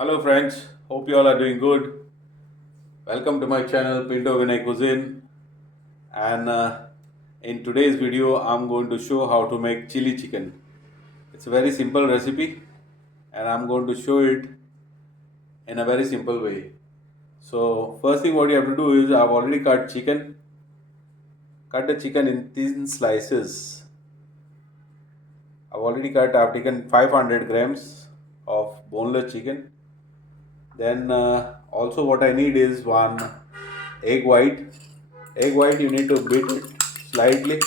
Hello friends, hope you all are doing good. Welcome to my channel Pinto Vinay Cuisine, and in today's video I'm going to show how to make chili chicken. It's a very simple recipe and I'm going to show it in a very simple way. So first thing what you have to do is I've already cut chicken. Cut the chicken in thin slices. I've taken 500 grams of boneless chicken. Then also what I need is one egg white. Egg white you need to beat it slightly.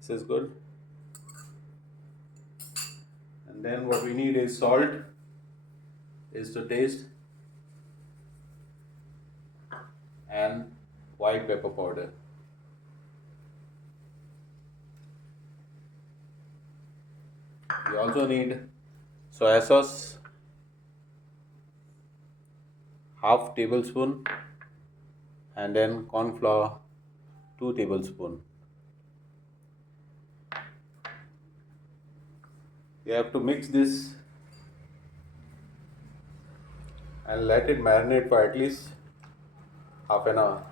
This is good. And then what we need is salt is to taste, and white pepper powder. We also need soya sauce, half tablespoon, and then corn flour 2 tablespoon. You have to mix this and let it marinate for at least half an hour.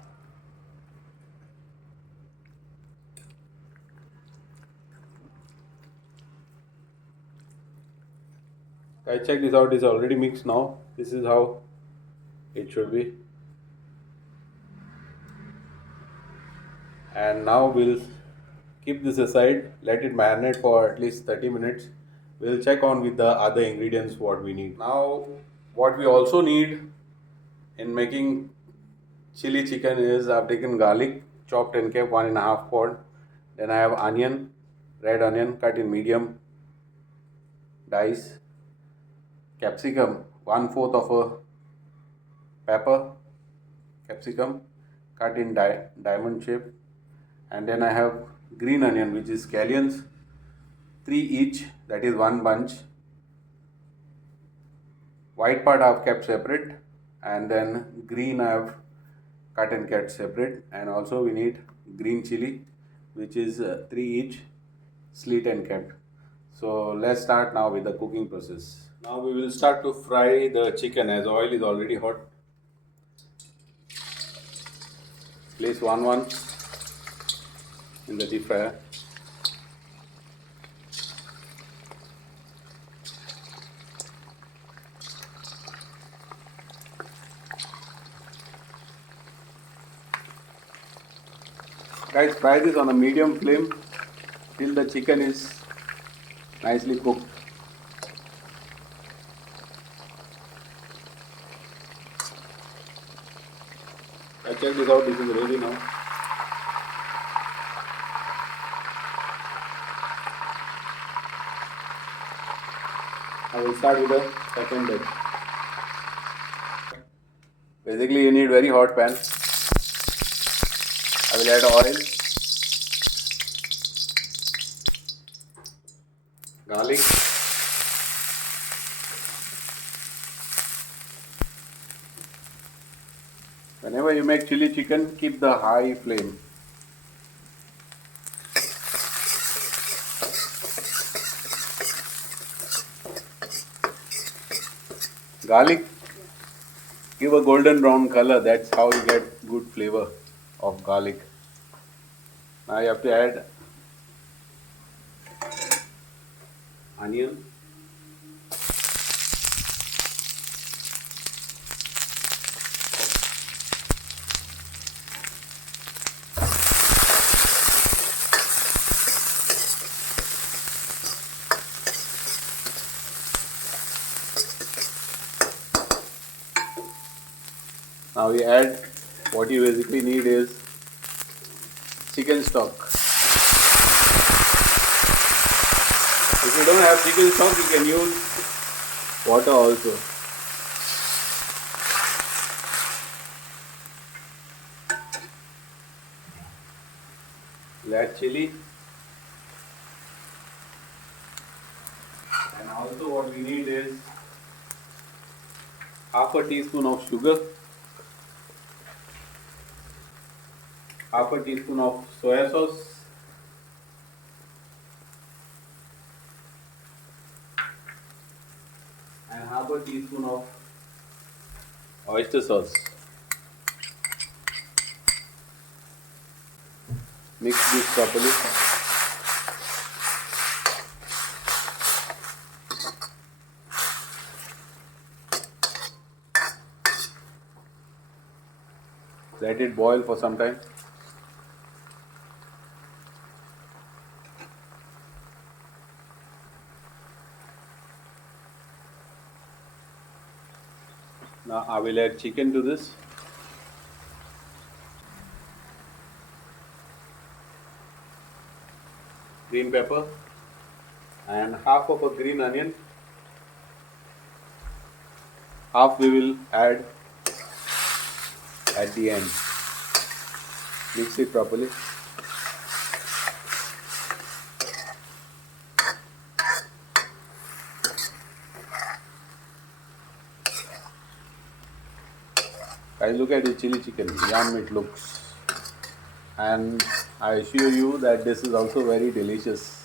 I check this out, it's already mixed now. This is how it should be. And now we'll keep this aside, let it marinate for at least 30 minutes. We'll check on with the other ingredients what we need. Now what we also need in making chili chicken is I've taken garlic chopped and kept 1.5 pound. Then I have onion, red onion cut in medium dice, capsicum 1/4 of a pepper, capsicum cut in diamond shape, and then I have green onion which is scallions, 3 each, that is 1 bunch. White part I have kept separate, and then green I have cut and kept separate, and also we need green chili which is 3 each, slit and kept. So let's start now with the cooking process. Now we will start to fry the chicken as oil is already hot. Place one in the deep fryer. Guys, fry this on a medium flame till the chicken is nicely cooked. I check this out, this is ready now. I will start with the second bit. Basically you need very hot pan. I will add oil, garlic, whenever you make chili chicken, keep the high flame. Garlic give a golden brown color, that's how you get good flavor of garlic. Now you have to add onion, now we add what you basically need is chicken stock. If you don't have chicken stock, you can use water also. We'll add chili, and also what we need is half a teaspoon of sugar, half a teaspoon of soya sauce, and half a teaspoon of oyster sauce. Mix this properly. Let it boil for some time. Now I will add chicken to this. Green pepper and half of a green onion. Half we will add at the end. Mix it properly. Guys, look at the chili chicken. Yum it looks. And I assure you that this is also very delicious.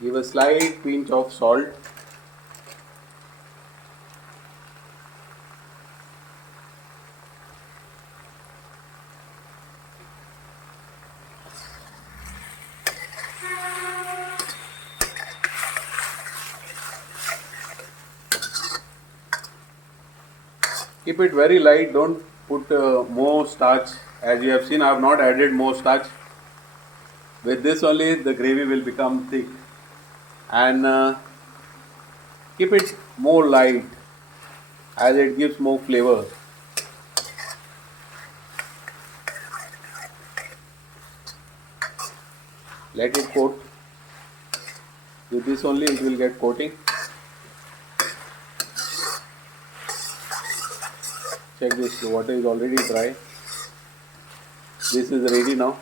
Give a slight pinch of salt. Keep it very light, don't put more starch. As you have seen, I have not added more starch. With this only the gravy will become thick. And keep it more light as it gives more flavor. Let it coat. With this only it will get coating. Check this, the water is already dry. This is ready now.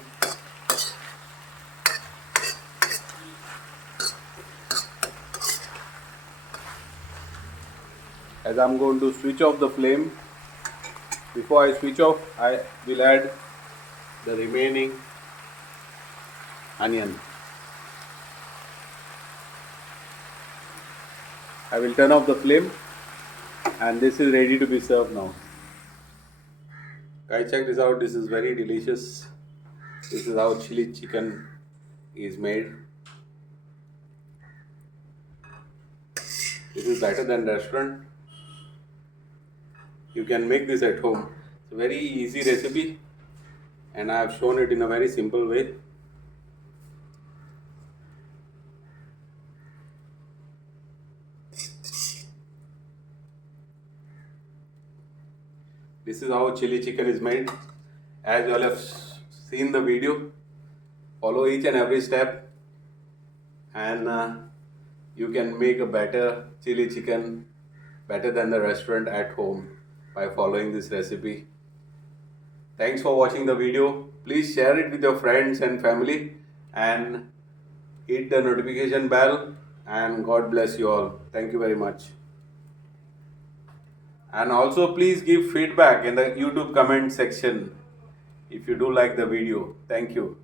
As I'm going to switch off the flame, before I switch off, I will add the remaining onion. I will turn off the flame and this is ready to be served now. Guys, check this out. This is very delicious. This is how chili chicken is made. This is better than restaurant. You can make this at home. It's a very easy recipe and I have shown it in a very simple way. This is how chili chicken is made. As you all have seen the video, follow each and every step and you can make a better chili chicken, better than the restaurant at home by following this recipe. Thanks for watching the video. Please share it with your friends and family and hit the notification bell, and God bless you all. Thank you very much. And also please give feedback in the YouTube comment section if you do like the video. Thank you.